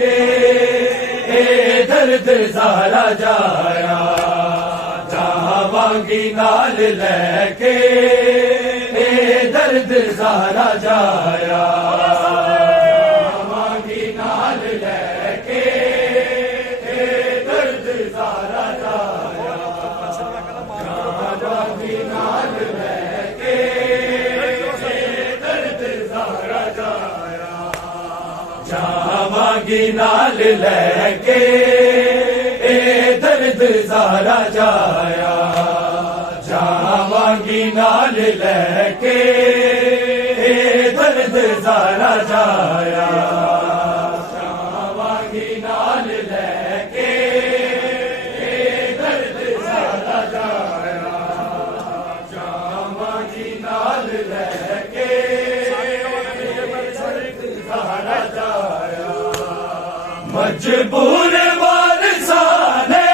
लेके दर्द ज़ारा जाया, जहाँ मांगी नाल लेके दर्द ज़ारा जाया, जहाँ मांगी नाल लेके दर्द ज़ारा जाया, जहाँ मांगी नाल लेके दर्द ज़ारा जाया, जहाँ मांगी नाल लेके दर्द ज़ारा जाया, जहाँ मांगी नाल लेके दर्द ज़ारा जाया, जहाँ मांगी नाल लेके दर्द ज़ारा जाया, जहाँ मांगी नाल लेके दर्द ज़ारा जाया। मजबूर वारसाने,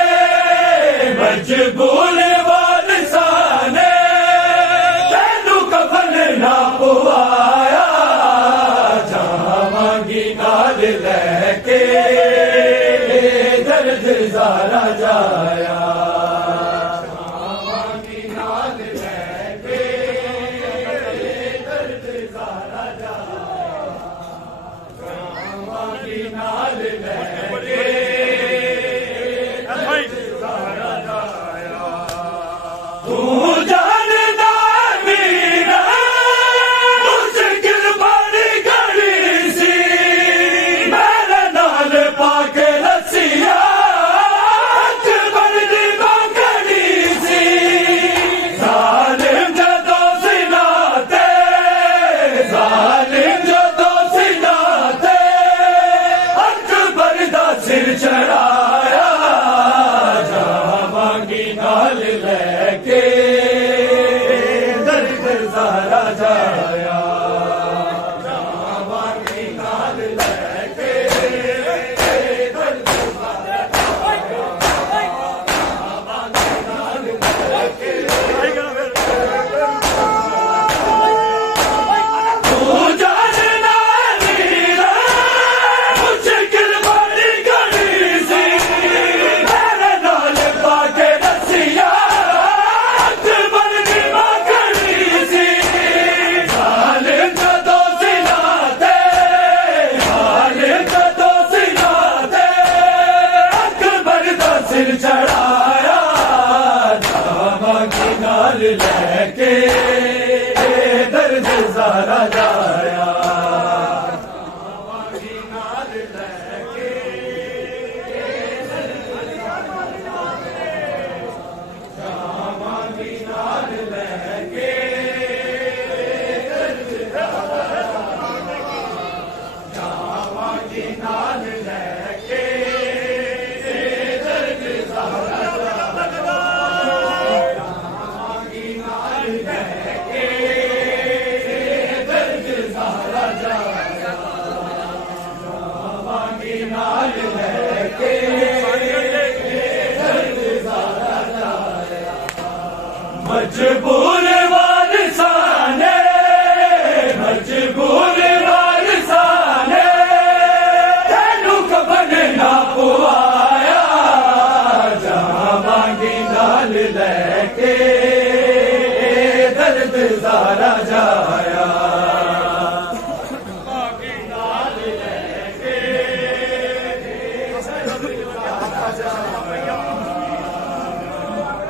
मजबूर वारसाने तेनू कफन ना पवाया, जहाँ मांगी नाल लेके दर्द ज़ारा जाया, जहाँ मांगी नाल लेके दर्द ज़ारा जाया, जहाँ मांगी नाल लेके तू जानदा मीरा मुश्किल बड़ी घड़ी सी, मेरे नाल पाके रसिया बड़ी मंगड़ी सी, जालिम जदों सिनाते, जालिम जदों सिनाते अकबर दा सिर चढ़ाया, जहाँ मांगी नाल लेके दर्द ज़ारा जाया, जहाँ मांगी नाल लेके दर्द ज़ारा जाया, जहाँ मांगी नाल लेके तू जानना मीरा मुश्किल बड़ी घड़ी सी, मेरे नाल पाके रसिया अकबर दी मंगड़ी सी, जालिम जदों सिनाते, जालिम जदों सिनाते अकबर दा सिर चढ़ाया, जहाँ मांगी नाल लेके दर्द ज़ारा जाया, जहाँ मांगी नाल लेके जहाँ मांगी नाल लेके दर्द ज़ारा जाया, जहाँ मांगी नाल लेके दर्द ज़ारा जाया, जहाँ मांगी नाल लेके दर्द ज़ारा जाया, जहाँ मांगी नाल लेके दर्द ज़ारा जाया। मजबूर वारसाने, मजबूर वारसाने तेनू कफन ना पवाया, जहाँ मांगी नाल लेके दर्द ज़ारा जाया, मांगी नाल लेके दर्द ज़ारा जाया,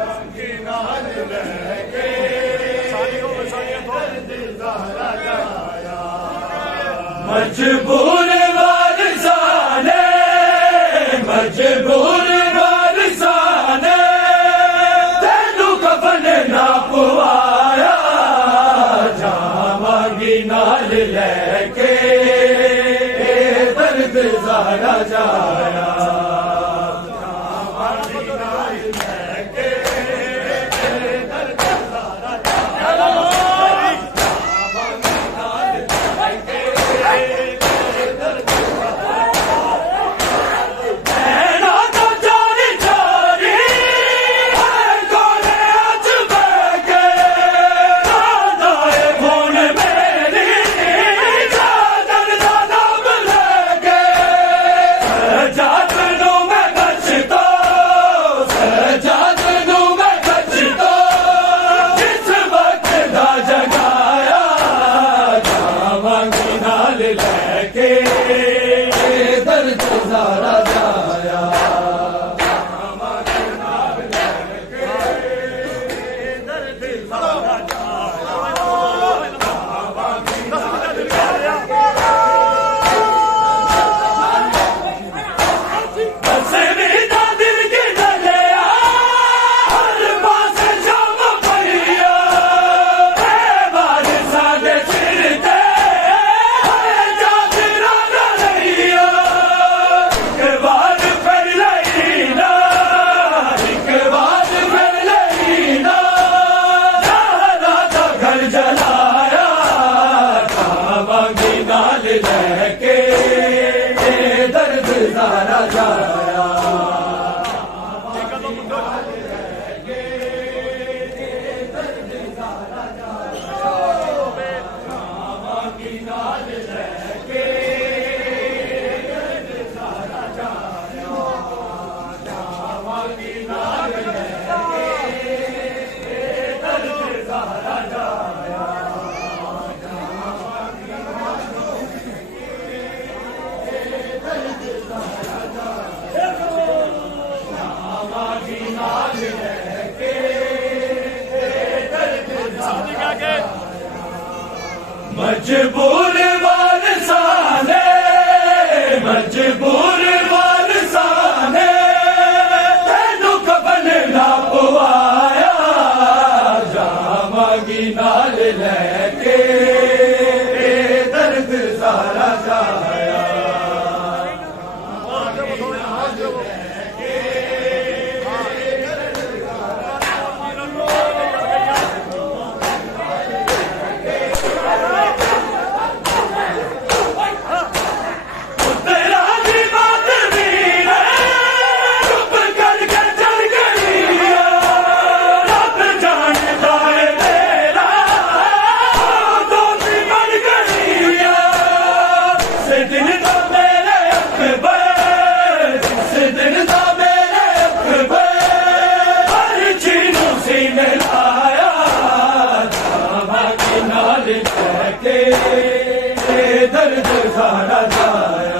मांगी नाल लेके दर्द ज़ारा जाया। मजबूर वारसाने, मजबूर वारसाने तेनू कफन ना पवाया, जहाँ मांगी नाल लेके दर्द ज़ारा जाया, जहाँ मांगी नाल लेके दर्द ज़ारा जाया, जहाँ मांगी नाल लेके दर्द ज़ारा जाया। ऐना तो चोरी चोरी हर कोने अच बैके, दादाए फोन मेरी चादर दा नाम लेके, सारा जाया मजबूर वारसाने मजबूर वारसाने तेनू कफन ना पवाया जावांगी नाल लैके दर्द सारा जाया दर्द सारा जाया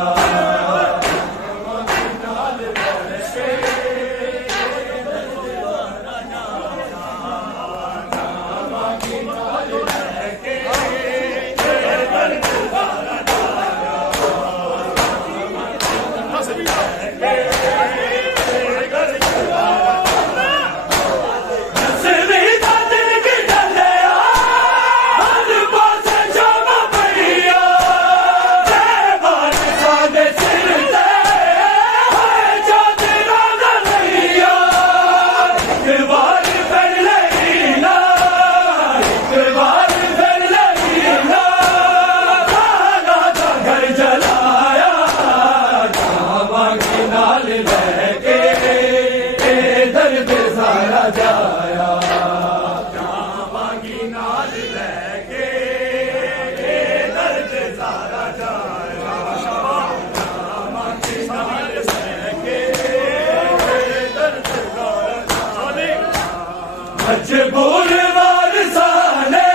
मजबूर वारसाने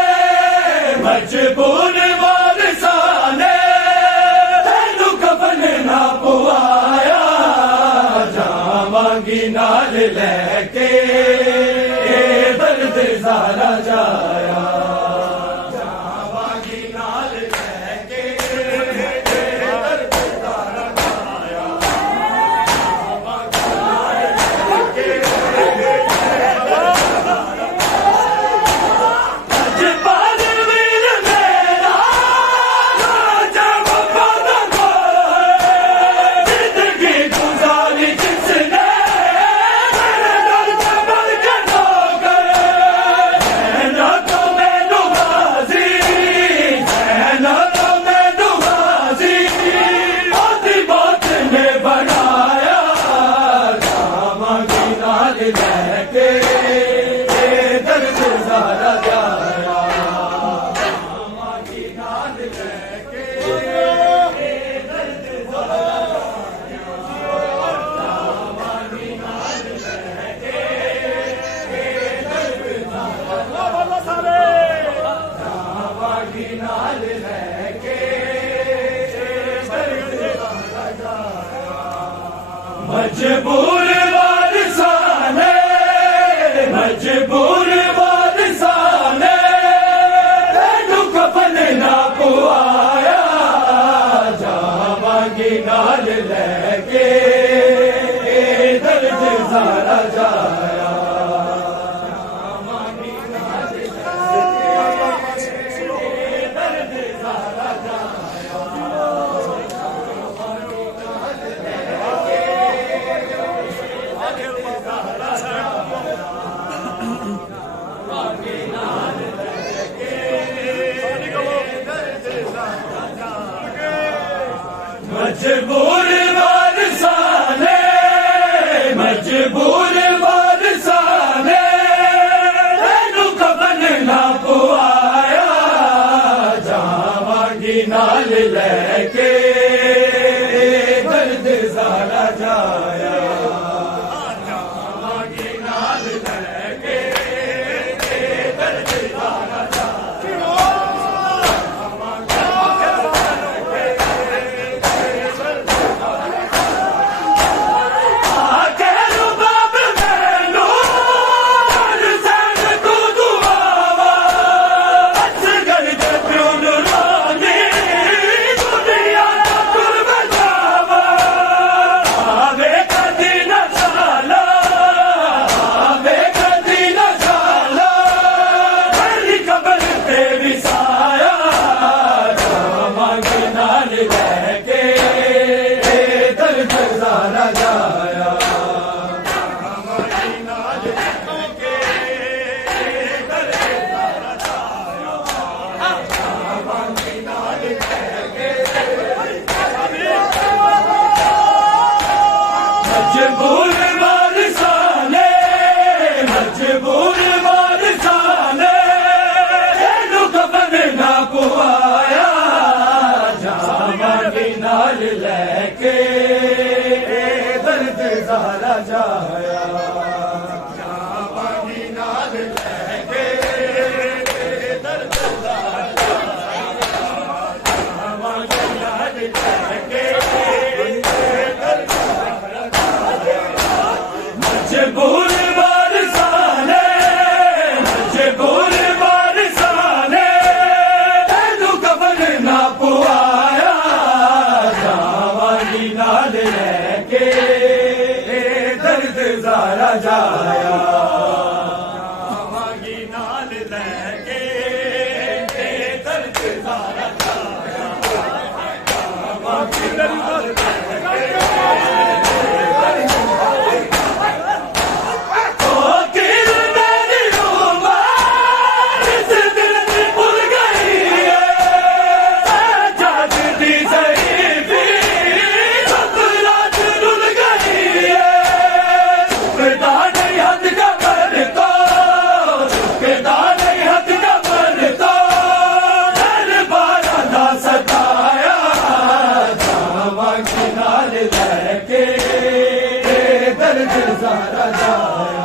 मजबूर वारसाने तेनू कफन ना पवाया जावांगी नाल लैके दर्द सारा जाया जावांगी नाल लैके दर्द सारा जाया मजबूर वारसाने मजबूर वारसाने तेनू कफन ना पवाया जावांगी नाल लैके दर्द सारा जाया मजबूर वारसाने ਮਜਬੂਰ ਵਾਰਸਾਂ ਨੇ ਤੈਨੂੰ ਕਫਨ ਨਾ ਪਵਾਇਆ, ਜਾਵਾਂਗੀ ਨਾਲ ਲੈ ਕੇ ਦਰਦ ਜ਼ਾਰਾ ਜਾਇਆ, ਜਾਵਾਂਗੀ ਨਾਲ ਲੈ ਕੇ ਦਰਦ ਜ਼ਾਰਾ ਮਜਬੂਰ ਵਾਰਸਾਂ ਨੇ, ਮਜਬੂਰ ਵਾਰਸਾਂ ਨੇ ਤੈਨੂੰ ਕਫਨ ਨਾ ਪਵਾਇਆ, ਜਾਵਾਂਗੀ ਨਾਲ ਲੈ ਕੇ ਦਰਦ ਜ਼ਾਰਾ ਜਾਇਆ, ਜਾਵਾਂਗੀ ਨਾਲ ਲੈ ਕੇ ਦਰਦ ਜ਼ਾਰਾ ਜਾਇਆ, ਜਾਵਾਂਗੀ ਨਾਲ ਲੈ ਕੇ ਮਜਬੂਰ ਵਾਰਸਾਂ ਨੇ, ਮਜਬੂਰ ਵਾਰਸਾਂ ਨੇ ਤੈਨੂੰ ਕਫਨ ਨਾ ਪਵਾਇਆ, ਜਾਵਾਂਗੀ ਨਾਲ ਲੈ ਕੇ ਦਰਦ ਜ਼ਾਰਾ ਜਾਇਆ, ਜਾਵਾਂਗੀ ਨਾਲ ਲੈ ਕੇ ਦਰਦ ਜ਼ਾਰਾ ਜਾਇਆ, ਜਾਵਾਂਗੀ ਨਾਲ ਲੈ ਕੇ ਨਾਲ ਲੈ ਕੇ ਦਰਦ ਜ਼ਾਰਾ ਜਾਇਆ।